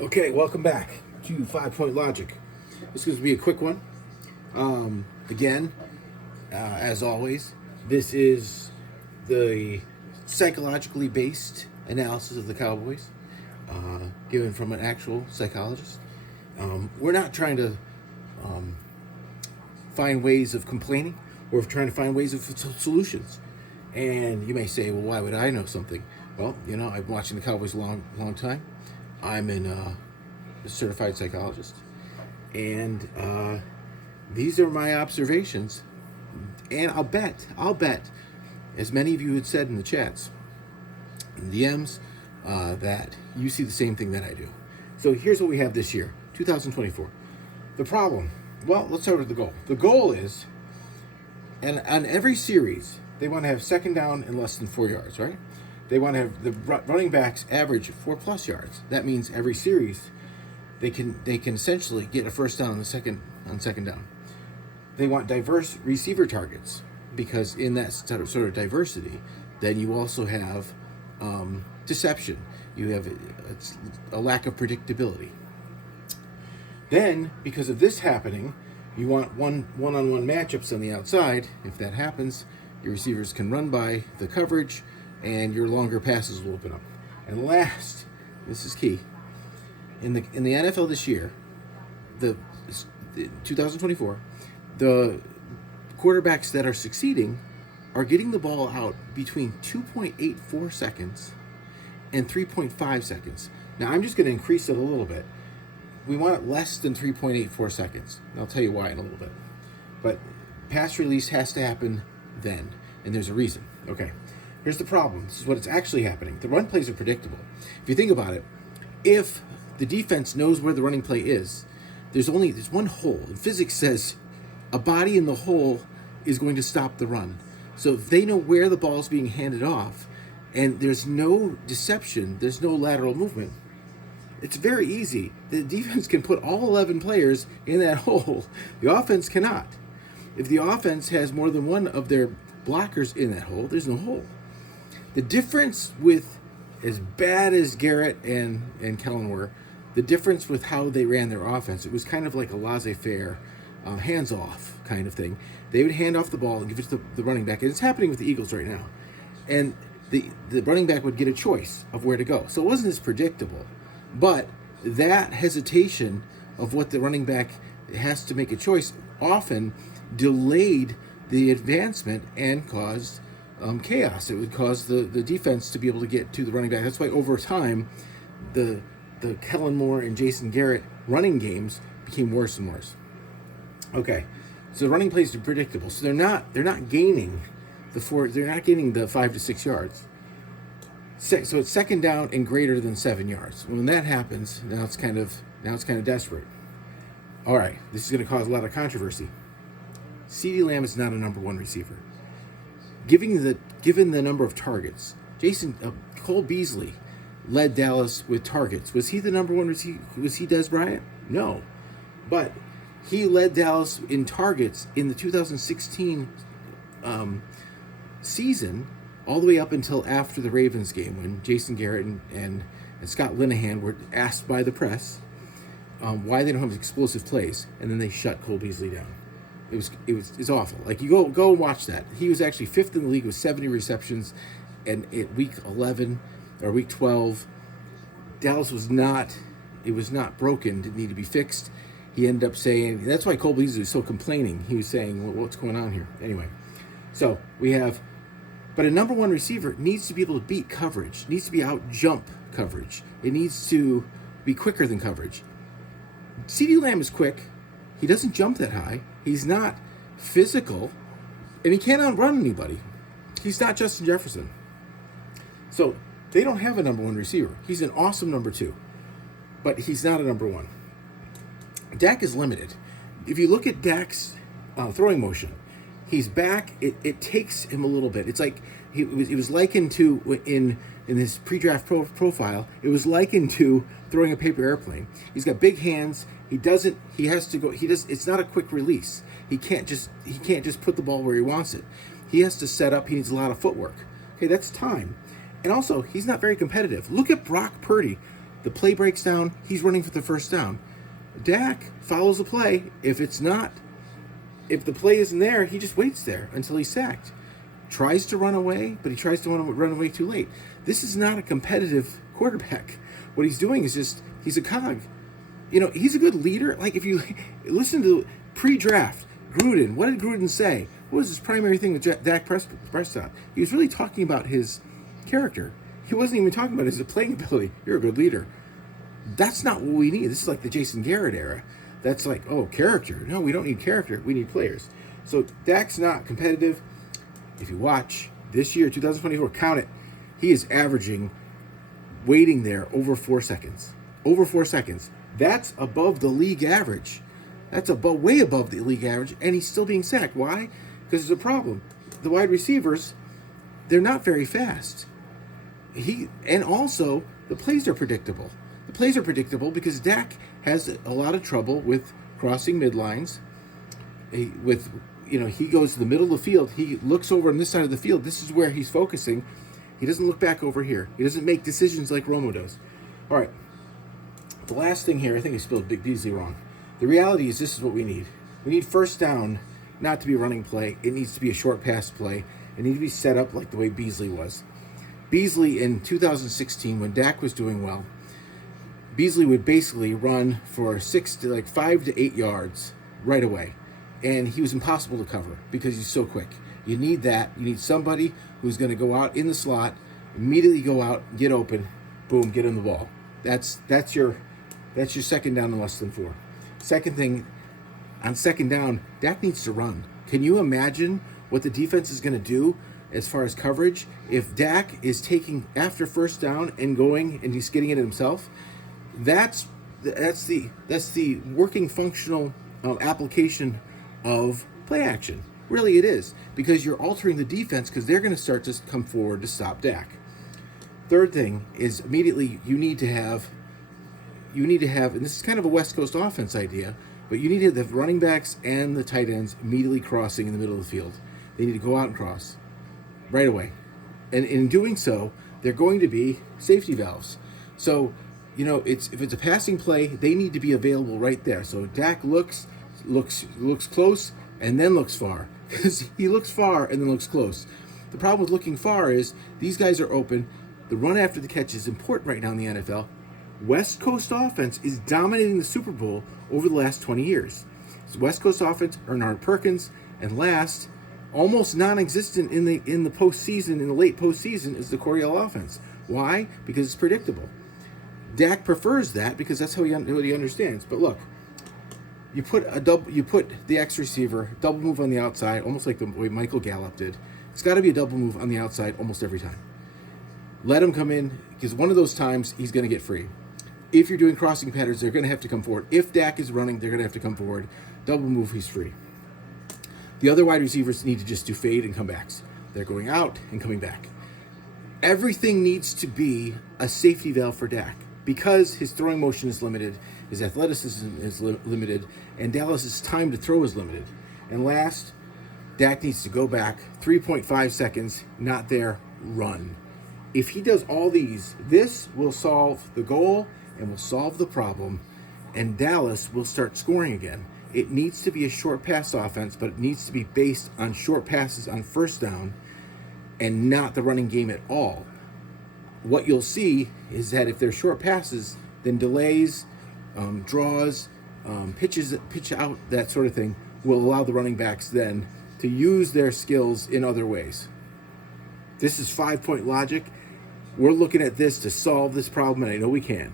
Okay, welcome back to 5 Point Logic. This is going to be a quick one. Again, as always, this is the psychologically based analysis of the Cowboys, given from an actual psychologist. We're not trying to find ways of complaining. We're trying to find ways of solutions. And you may say, well, why would I know something? Well, I've been watching the Cowboys a long time. I'm a certified psychologist. And these are my observations. And I'll bet, as many of you had said in the chats, in DMs, that you see the same thing that I do. So here's what we have this year, 2024. The problem, well, let's start with the goal. The goal is, and on every series, they want to have second down in less than 4 yards, right? They want to have the running backs average 4+ yards. That means every series, they can essentially get a first down on second down. They want diverse receiver targets, because in that sort of diversity, then you also have deception. You have a lack of predictability. Then, because of this happening, you want one-on-one matchups on the outside. If that happens, your receivers can run by the coverage, and your longer passes will open up. And last, this is key, in the NFL this year, the 2024, the quarterbacks that are succeeding are getting the ball out between 2.84 seconds and 3.5 seconds. Now, I'm just going to increase it a little bit. We want it less than 3.84 seconds. And I'll tell you why in a little bit. But pass release has to happen then, and there's a reason. Okay, here's the problem. This is what's actually happening. The run plays are predictable. If you think about it, if the defense knows where the running play is, there's one hole. And physics says a body in the hole is going to stop the run. So if they know where the ball is being handed off, and there's no deception, there's no lateral movement, it's very easy. The defense can put all 11 players in that hole. The offense cannot. If the offense has more than one of their blockers in that hole, there's no hole. The difference with, as bad as Garrett and Kellen were, the difference with how they ran their offense, it was kind of like a laissez-faire, hands-off kind of thing. They would hand off the ball and give it to the running back, and it's happening with the Eagles right now. And the running back would get a choice of where to go. So it wasn't as predictable. But that hesitation of what the running back has to make a choice often delayed the advancement and caused chaos. It would cause the defense to be able to get to the running back. That's why over time, the Kellen Moore and Jason Garrett running games became worse and worse. Okay, so the running plays are predictable. So they're not gaining the 5 to 6 yards. So it's second down and greater than 7 yards. When that happens, now it's kind of desperate. All right, this is going to cause a lot of controversy. CeeDee Lamb is not a number one receiver. Given the number of targets, Cole Beasley led Dallas with targets. Was he the number one receiver? Was he Des Bryant? No, but he led Dallas in targets in the 2016 season, all the way up until after the Ravens game, when Jason Garrett and Scott Linehan were asked by the press why they don't have explosive plays, and then they shut Cole Beasley down. It's awful. Like, you go and watch that. He was actually 5th in the league with 70 receptions, and at week 11 or week 12, Dallas was not broken, didn't need to be fixed. He ended up saying, that's why Cole Beasley was so complaining. He was saying, well, what's going on here? Anyway, so we have, but a number one receiver needs to be able to beat coverage, needs to be out jump coverage. It needs to be quicker than coverage. CeeDee Lamb is quick. He doesn't jump that high. He's not physical, and he can't outrun anybody. He's not Justin Jefferson. So they don't have a number one receiver. He's an awesome number two, but he's not a number one. Dak is limited. If you look at Dak's throwing motion, he's back. It takes him a little bit. It's like it was likened to in his pre-draft profile. It was likened to throwing a paper airplane. He's got big hands. He has to go. It's not a quick release. He can't just put the ball where he wants it. He has to set up. He needs a lot of footwork. Okay, that's time. And also, he's not very competitive. Look at Brock Purdy. The play breaks down. He's running for the first down. Dak follows the play. If the play isn't there, he just waits there until he's sacked. Tries to run away, but he tries to run away too late. This is not a competitive quarterback. What he's doing is he's a cog. He's a good leader. Like, if you listen to pre-draft, Gruden, what did Gruden say? What was his primary thing with Dak Prescott? He was really talking about his character. He wasn't even talking about his playing ability. You're a good leader. That's not what we need. This is like the Jason Garrett era. That's like, oh, character. No, we don't need character. We need players. So Dak's not competitive. If you watch this year, 2024, count it. He is averaging, waiting there, over 4 seconds. Over 4 seconds. That's above the league average. That's way above the league average, and he's still being sacked. Why? Because there's a problem. The wide receivers, they're not very fast. And also, the plays are predictable. The plays are predictable because Dak has a lot of trouble with crossing midlines. He goes to the middle of the field. He looks over on this side of the field. This is where he's focusing. He doesn't look back over here. He doesn't make decisions like Romo does. All right. The last thing here, I think I spelled Big Beasley wrong. The reality is this is what we need. We need first down not to be a running play. It needs to be a short pass play. It needs to be set up like the way Beasley was. Beasley in 2016, when Dak was doing well, Beasley would basically run for 5 to 8 yards right away. And he was impossible to cover because he's so quick. You need that. You need somebody who's going to go out in the slot, immediately go out, get open, boom, get in the ball. That's your second down in less than 4. Second thing, on second down, Dak needs to run. Can you imagine what the defense is going to do as far as coverage if Dak is taking after first down and going and he's getting it himself? That's the working functional application of play action. Really, it is, because you're altering the defense because they're going to start to come forward to stop Dak. Third thing is immediately you need to have, and this is kind of a West Coast offense idea, but you need to have the running backs and the tight ends immediately crossing in the middle of the field. They need to go out and cross right away. And in doing so, they're going to be safety valves. So, if it's a passing play, they need to be available right there. So Dak looks close and then looks far. Because he looks far and then looks close. The problem with looking far is these guys are open. The run after the catch is important right now in the NFL. West Coast offense is dominating the Super Bowl over the last 20 years. So West Coast offense, Bernard Perkins, and last, almost non-existent in the postseason, in the late postseason, is the Coryell offense. Why? Because it's predictable. Dak prefers that because that's what he understands. But look, you put the X receiver, double move on the outside, almost like the way Michael Gallup did. It's got to be a double move on the outside almost every time. Let him come in, because one of those times he's going to get free. If you're doing crossing patterns, they're going to have to come forward. If Dak is running, they're going to have to come forward. Double move, he's free. The other wide receivers need to just do fade and comebacks. They're going out and coming back. Everything needs to be a safety valve for Dak because his throwing motion is limited, his athleticism is limited, and Dallas's time to throw is limited. And last, Dak needs to go back 3.5 seconds, not there, run. If he does all these, this will solve the goal and will solve the problem, and Dallas will start scoring again. It needs to be a short pass offense, but it needs to be based on short passes on first down and not the running game at all. What you'll see is that if they're short passes, then delays, draws, pitch out, that sort of thing, will allow the running backs then to use their skills in other ways. This is 5-point logic. We're looking at this to solve this problem, and I know we can.